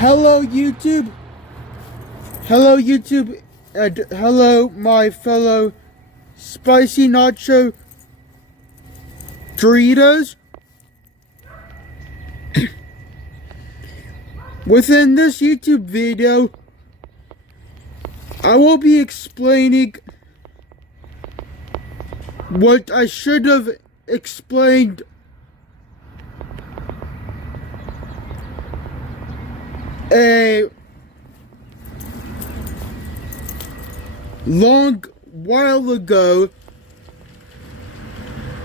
Hello YouTube. Hello YouTube, and hello my fellow spicy nacho Doritos. Within this YouTube video, I will be explaining what I should have explained a long while ago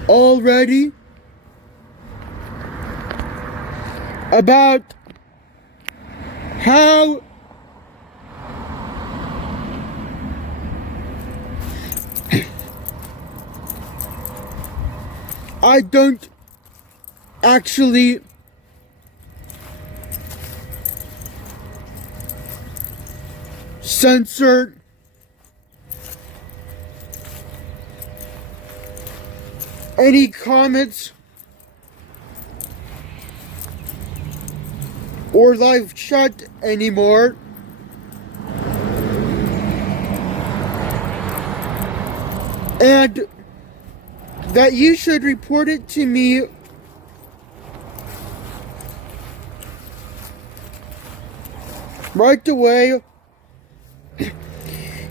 already about how I don't actually censor any comments or live chat anymore. And that you should report it to me right away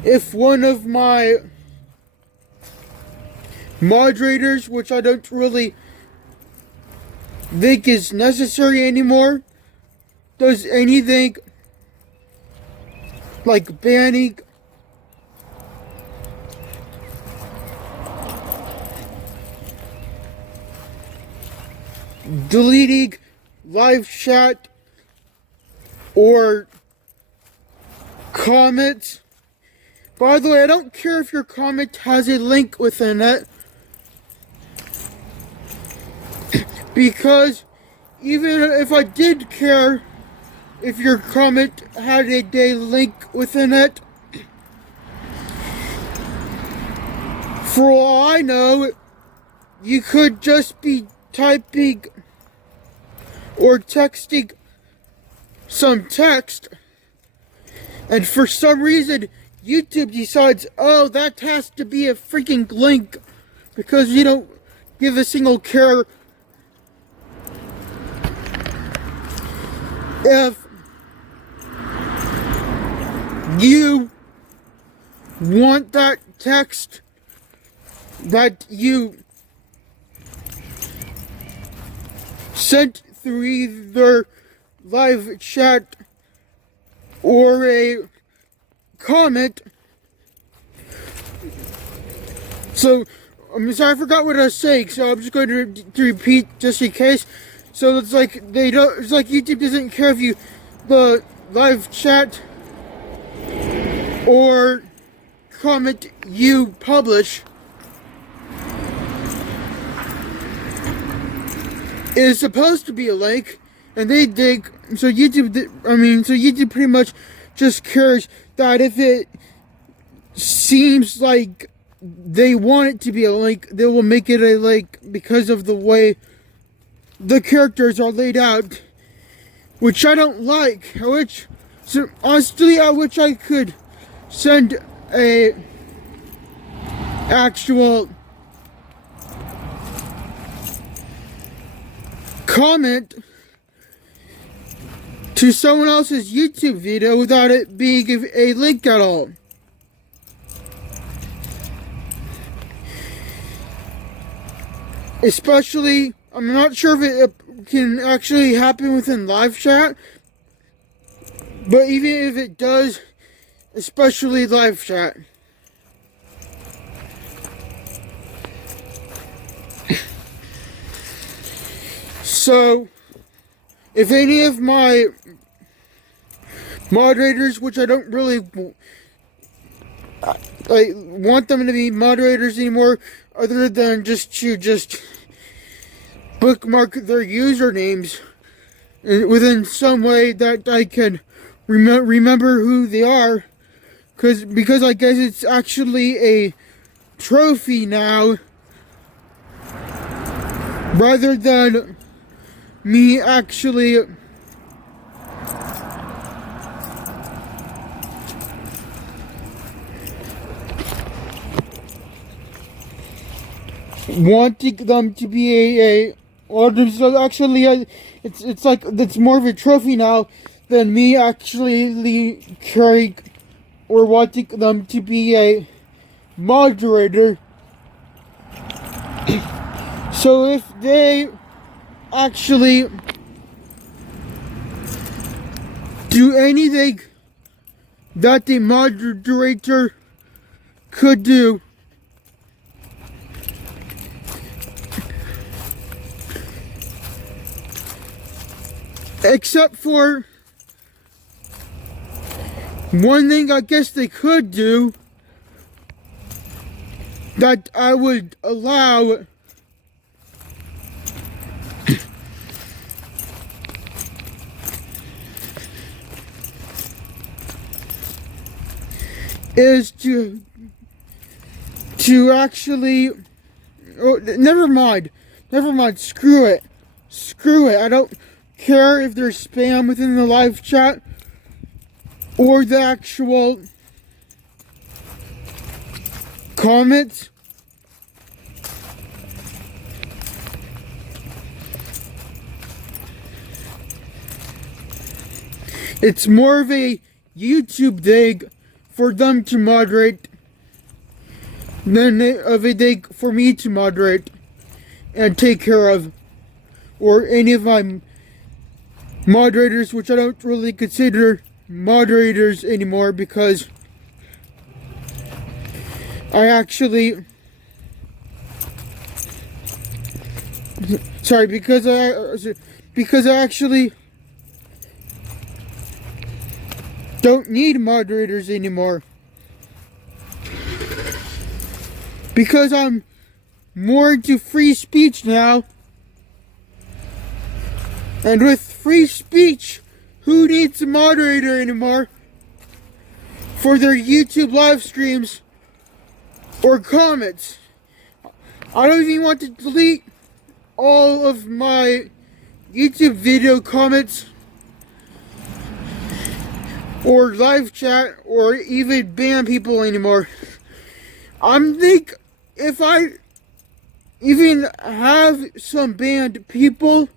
if one of my moderators, which I don't really think is necessary anymore, does anything like banning deleting live chat or comments. By the way, I don't care if your comment has a link within it, because even if I did care if your comment had a link within it, for all I know, you could just be typing or texting some text, and for some reason YouTube decides, oh, that has to be a freaking link, because you don't give a single care if you want that text that you sent through either live chat or a comment. So, I'm sorry, I forgot what I was saying, so I'm just going to repeat just in case. So it's like it's like YouTube doesn't care if you the live chat or comment you publish is supposed to be a link, and they think so. YouTube pretty much just cares that if it seems like they want it to be a link, they will make it a link because of the way the characters are laid out, which I don't like. Honestly, I wish I could send a actual comment to someone else's YouTube video without it being a link at all. Especially, I'm not sure if it can actually happen within live chat, but even if it does, especially live chat. So, if any of my moderators, which I don't really want them to be moderators anymore, other than just bookmark their usernames within some way that I can remember who they are, because I guess it's actually a trophy now, rather than me actually wanting them to be so actually, it's like it's more of a trophy now than me actually caring or wanting them to be a moderator. So if they actually do anything that the moderator could do, except for one thing I guess they could do that I would allow, is to actually, oh, never mind, screw it, I don't care if there's spam within the live chat or the actual comments. It's more of a YouTube thing for them to moderate than of a thing for me to moderate and take care of, or any of my moderators, which I don't really consider moderators anymore because I actually, sorry, because I actually don't need moderators anymore, because I'm more into free speech now. And with free speech, who needs a moderator anymore for their YouTube live streams or comments? I don't even want to delete all of my YouTube video comments or live chat or even ban people anymore. I'm think if I even have some banned people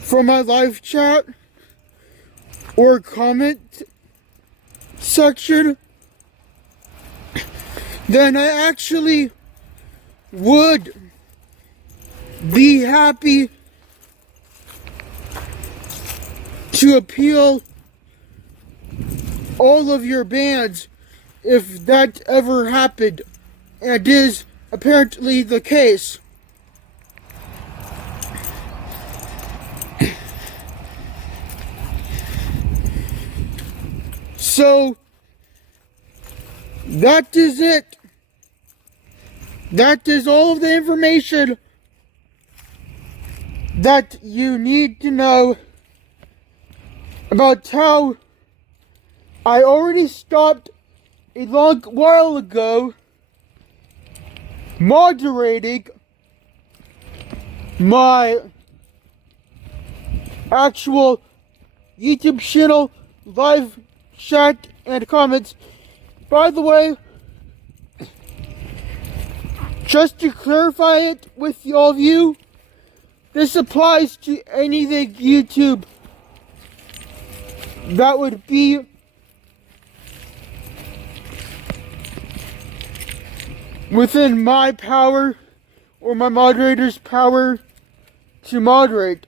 from my live chat or comment section, then I actually would be happy to appeal all of your bans if that ever happened, and is apparently the case. So that is it. That is all of the information that you need to know about how I already stopped a long while ago moderating my actual YouTube channel, live chat, and comments. By the way, just to clarify it with all of you, this applies to anything YouTube that would be within my power or my moderator's power to moderate.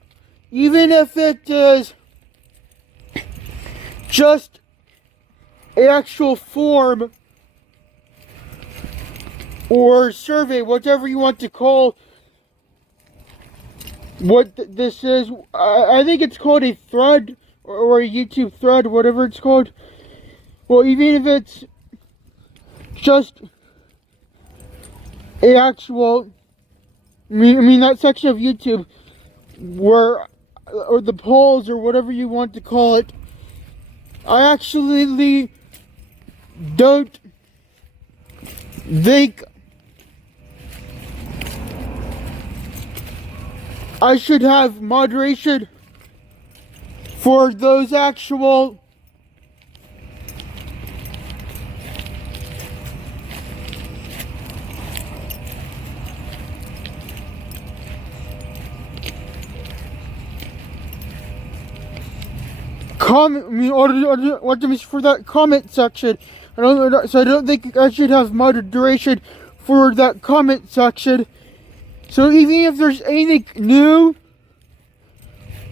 Even if it is just an actual form or survey, whatever you want to call what this is. I think it's called a thread or a YouTube thread, whatever it's called. Well, even if it's just a actual, I mean that section of YouTube where, or the polls or whatever you want to call it, I actually don't think I should have moderation for those actual comment, or for that comment section. I don't think I should have moderation for that comment section. So even if there's anything new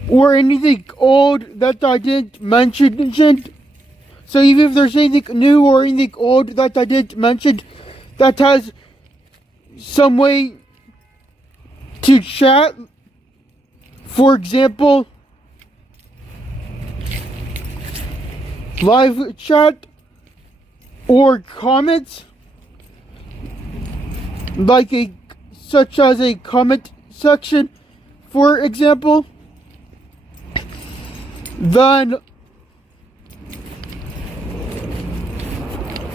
or anything old that I didn't mention, so even if there's anything new or anything old that I didn't mention that has some way to chat, for example, live chat or comments, such as a comment section, for example, then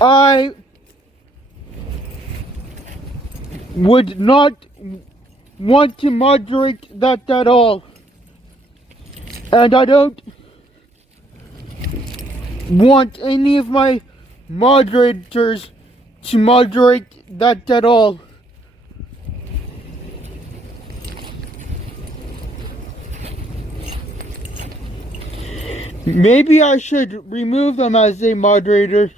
I would not want to moderate that at all. And I don't want any of my moderators to moderate that at all. Maybe I should remove them as a moderator.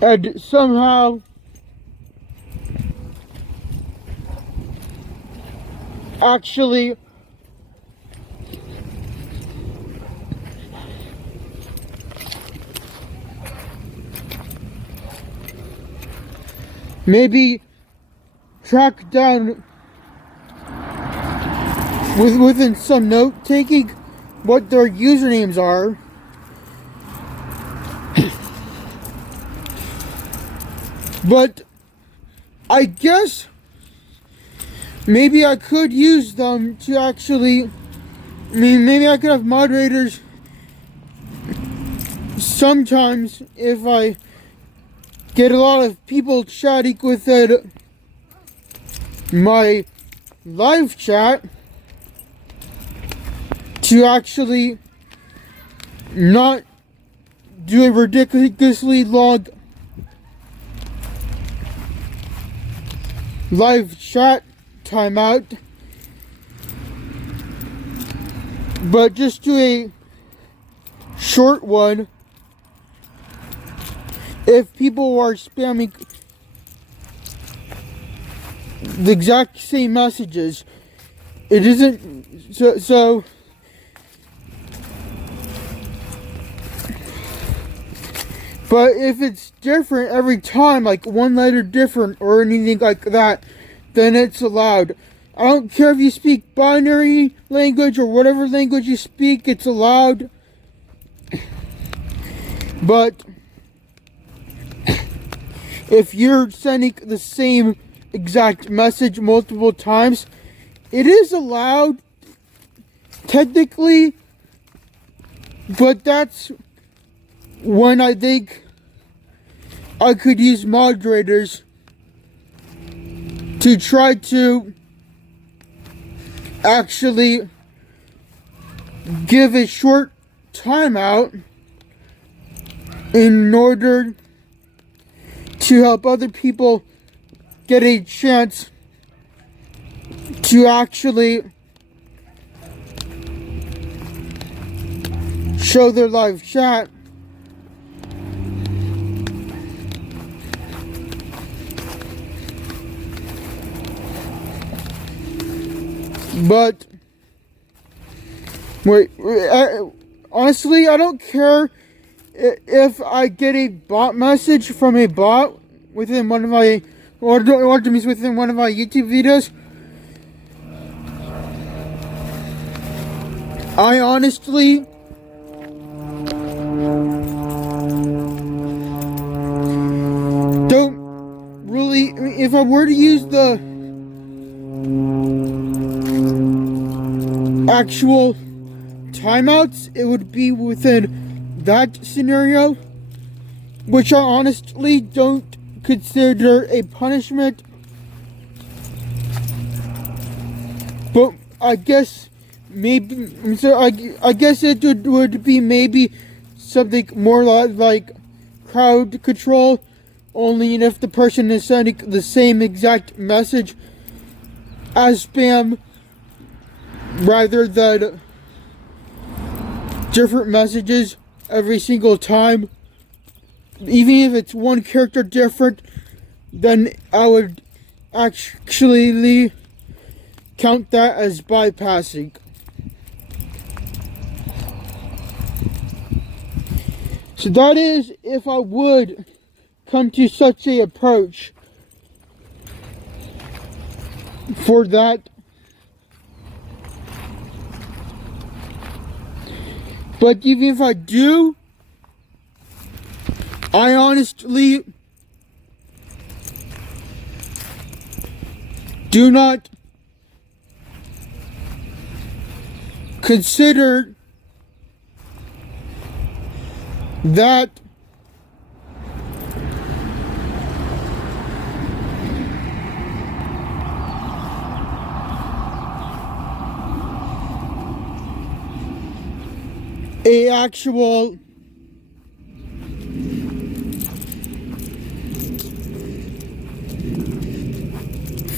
And somehow actually maybe track down within some note taking what their usernames are, but I guess maybe I could use them to actually, maybe I could have moderators sometimes if I get a lot of people chatting within my live chat, to actually not do a ridiculously long live chat timeout, but just do a short one if people are spamming the exact same messages. It isn't so but if it's different every time, like one letter different or anything like that, then it's allowed. I don't care if you speak binary language or whatever language you speak, it's allowed. But if you're sending the same exact message multiple times, it is allowed technically, but that's when I think I could use moderators to try to actually give a short timeout in order to help other people get a chance to actually show their live chat. But honestly, I don't care if I get a bot message from a bot within one of my within one of my YouTube videos. I honestly don't really. If I were to use the actual timeouts, it would be within that scenario, which I honestly don't consider a punishment, but I guess maybe, so I guess it would be maybe something more like crowd control, only if the person is sending the same exact message as spam rather than different messages every single time. Even if it's one character different, then I would actually count that as bypassing. So that is if I would come to such a approach for that. But even if I do, I honestly do not consider that a actual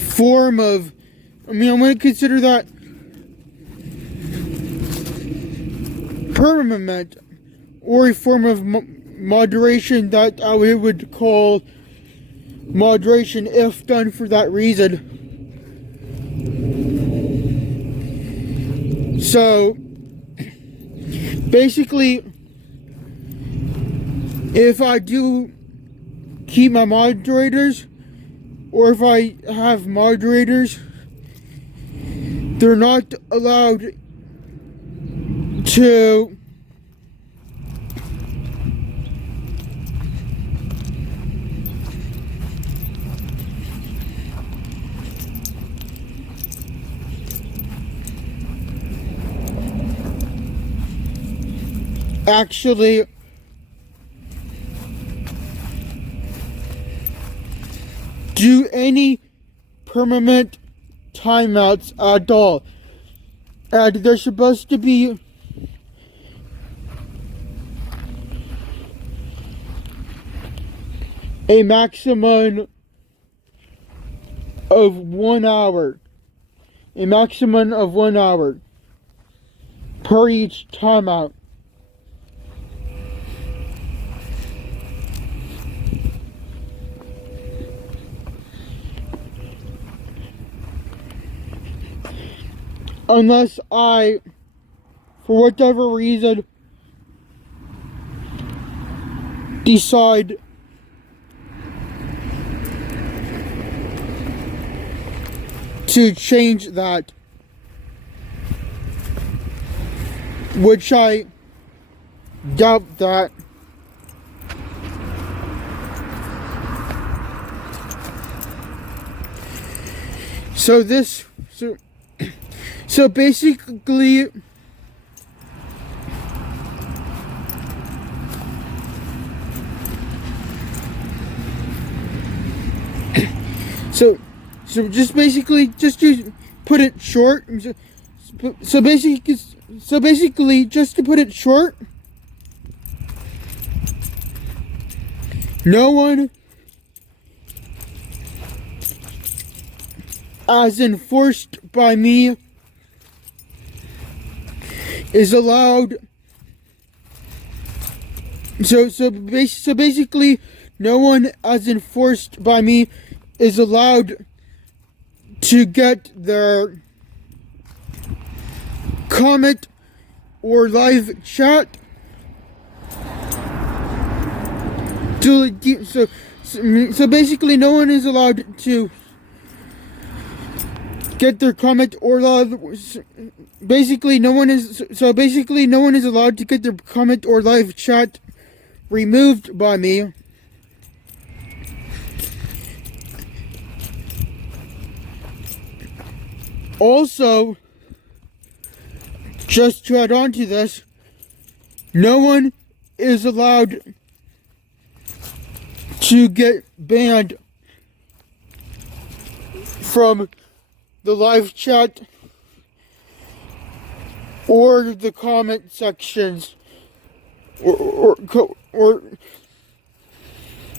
form of, I'm going to consider that permanent, or a form of moderation that I would call moderation if done for that reason. So basically, if I do keep my moderators, or if I have moderators, they're not allowed to actually do any permanent timeouts at all. And there's supposed to be a maximum of 1 hour. A maximum of 1 hour per each timeout. Unless I, for whatever reason, decide to change that, which I doubt that. So basically, so just basically, just to put it short, so basically, just to put it short, no one, as enforced by me, is allowed. So basically, no one as enforced by me is allowed to get their comment or live chat so basically no one is allowed to get their comment or live, basically no one is allowed to get their comment or live chat removed by me. Also, just to add on to this, no one is allowed to get banned from the live chat or the comment sections or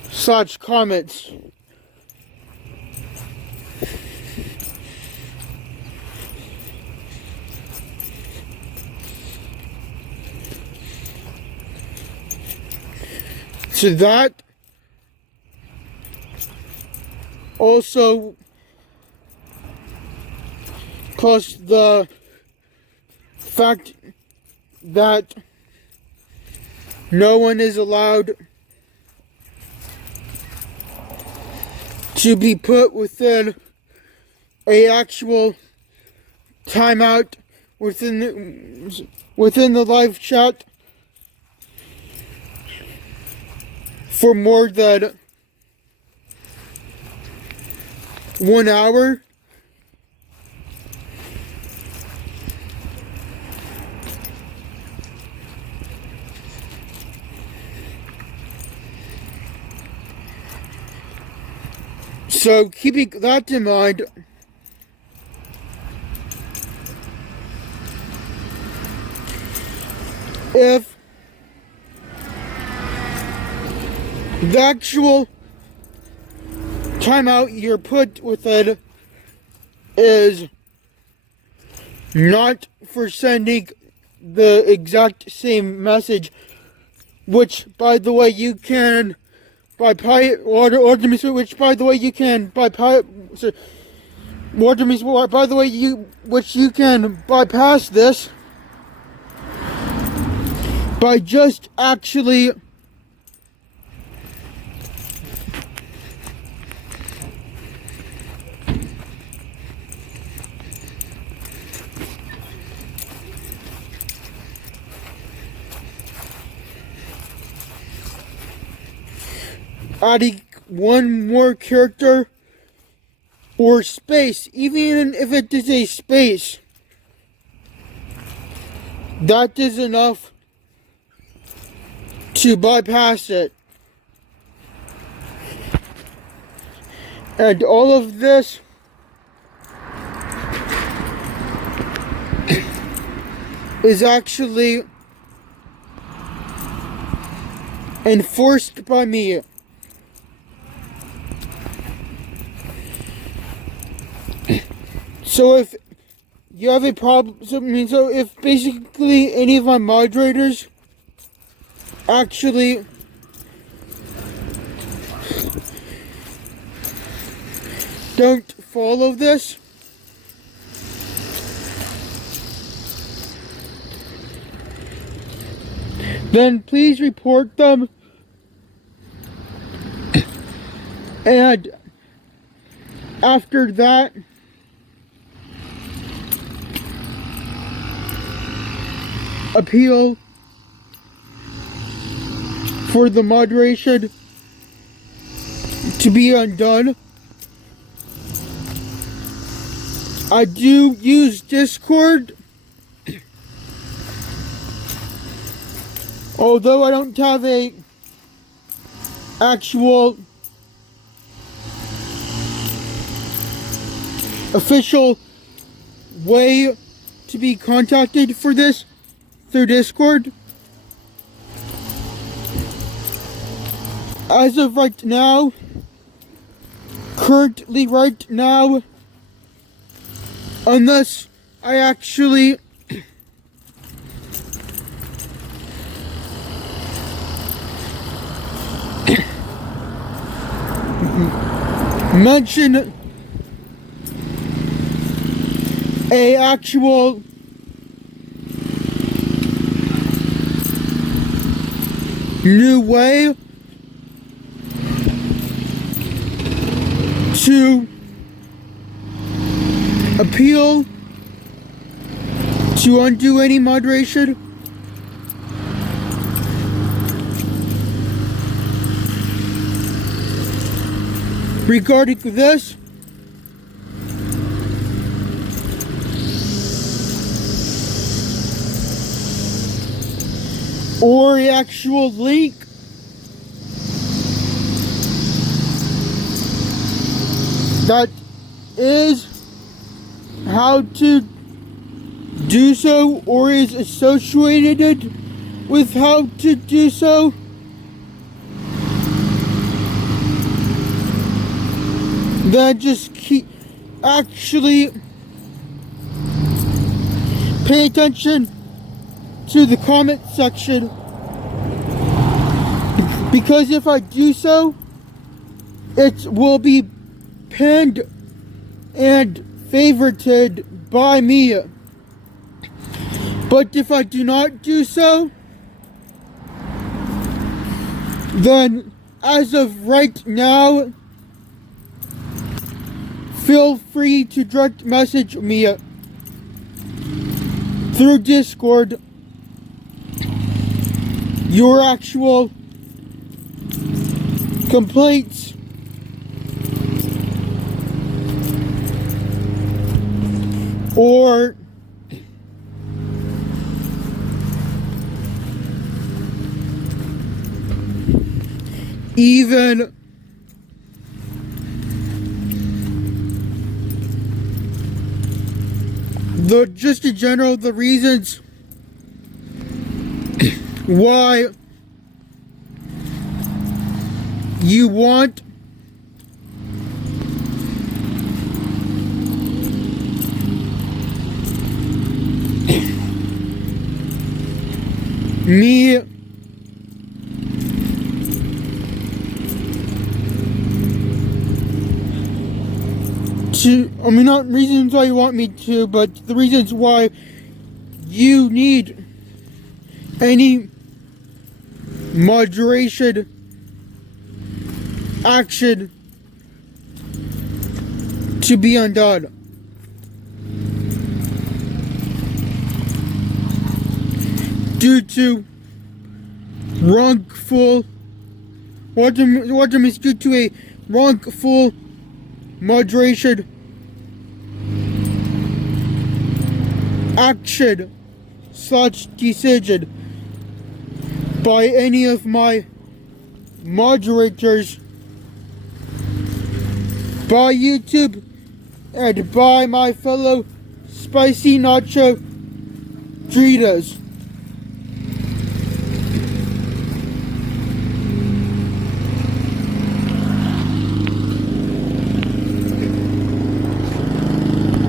such comments. So that also, plus the fact that no one is allowed to be put within a actual timeout within the live chat for more than 1 hour. So keeping that in mind, if the actual timeout you're put within is not for sending the exact same message, which by the way you can by which by the way you can which you can bypass this by just actually adding one more character or space, even if it is a space, that is enough to bypass it. And all of this is actually enforced by me. So if you have a problem, so if basically any of my moderators actually don't follow this, then please report them, and after that appeal for the moderation to be undone. I do use Discord, although I don't have a actual official way to be contacted for this through Discord. As of right now, currently right now, unless I actually mention a actual new way to appeal to undo any moderation. Regarding this, or the actual link that is how to do so, or is associated with how to do so, then just actually pay attention to the comment section, Because if I do so, it will be pinned and favorited by me. But if I do not do so, then as of right now, feel free to direct message me through Discord your actual complaints or even just in general, the reasons why you want me to, not reasons why you want me to, but the reasons why you need any moderation action to be undone. Due to wrongful, due to a wrongful moderation action / decision by any of my moderators, by YouTube, and by my fellow spicy nacho Doritos.